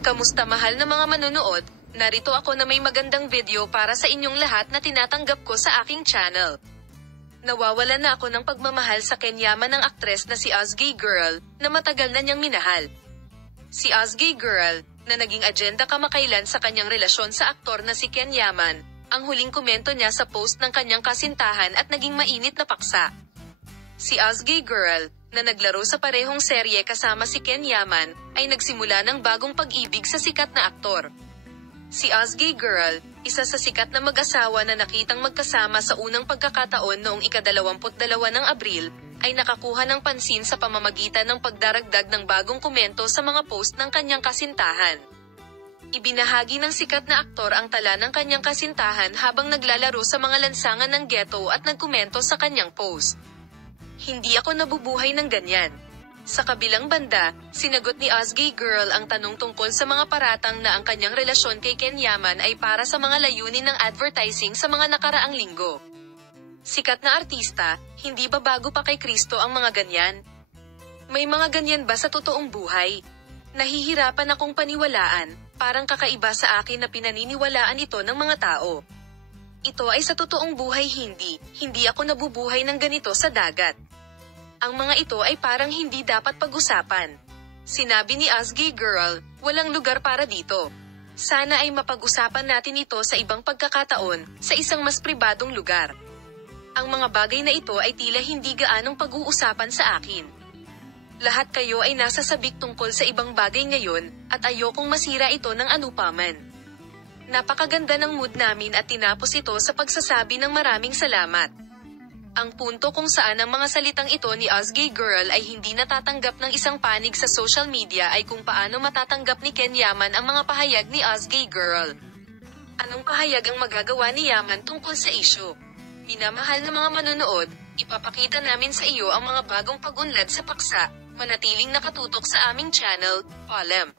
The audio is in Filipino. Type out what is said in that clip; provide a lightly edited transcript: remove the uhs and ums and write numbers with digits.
Kamusta mahal na mga manonood? Narito ako na may magandang video para sa inyong lahat na tinatanggap ko sa aking channel. Nawawala na ako ng pagmamahal sa Kenyaman ng aktres na si Ozgie Girl, na matagal na niyang minahal. Si Ozgie Girl, na naging agenda kamakailan sa kanyang relasyon sa aktor na si Kenyaman, ang huling komento niya sa post ng kanyang kasintahan at naging mainit na paksa. Si Ozgie Girl, na naglaro sa parehong serye kasama si Kenyaman, ay nagsimula ng bagong pag-ibig sa sikat na aktor. Si Ozgie Girl, isa sa sikat na mag-asawa na nakitang magkasama sa unang pagkakataon noong ika-22 ng Abril, ay nakakuha ng pansin sa pamamagitan ng pagdaragdag ng bagong komento sa mga post ng kanyang kasintahan. Ibinahagi ng sikat na aktor ang tala ng kanyang kasintahan habang naglalaro sa mga lansangan ng ghetto at nagkomento sa kanyang post. "Hindi ako nabubuhay ng ganyan." Sa kabilang banda, sinagot ni Ozgie Girl ang tanong tungkol sa mga paratang na ang kanyang relasyon kay Kenyaman ay para sa mga layunin ng advertising sa mga nakaraang linggo. Sikat na artista, hindi ba bago pa kay Kristo ang mga ganyan? May mga ganyan ba sa totoong buhay? Nahihirapan akong paniwalaan, parang kakaiba sa akin na pinaniniwalaan ito ng mga tao. Ito ay sa totoong buhay hindi ako nabubuhay ng ganito sa dagat. Ang mga ito ay parang hindi dapat pag-usapan. Sinabi ni Ozgie Girl, walang lugar para dito. Sana ay mapag-usapan natin ito sa ibang pagkakataon, sa isang mas pribadong lugar. Ang mga bagay na ito ay tila hindi gaanong pag-uusapan sa akin. Lahat kayo ay nasa sabik tungkol sa ibang bagay ngayon, at ayokong masira ito ng anupaman. Napakaganda ng mood namin at tinapos ito sa pagsasabi ng maraming salamat. Ang punto kung saan ang mga salitang ito ni Ozgie Girl ay hindi natatanggap ng isang panig sa social media ay kung paano matatanggap ni Kenyaman ang mga pahayag ni Ozgie Girl. Anong pahayag ang magagawa ni Yaman tungkol sa isyu? Minamahal na mga manonood, ipapakita namin sa iyo ang mga bagong pag-unlad sa paksa. Manatiling nakatutok sa aming channel, Polem.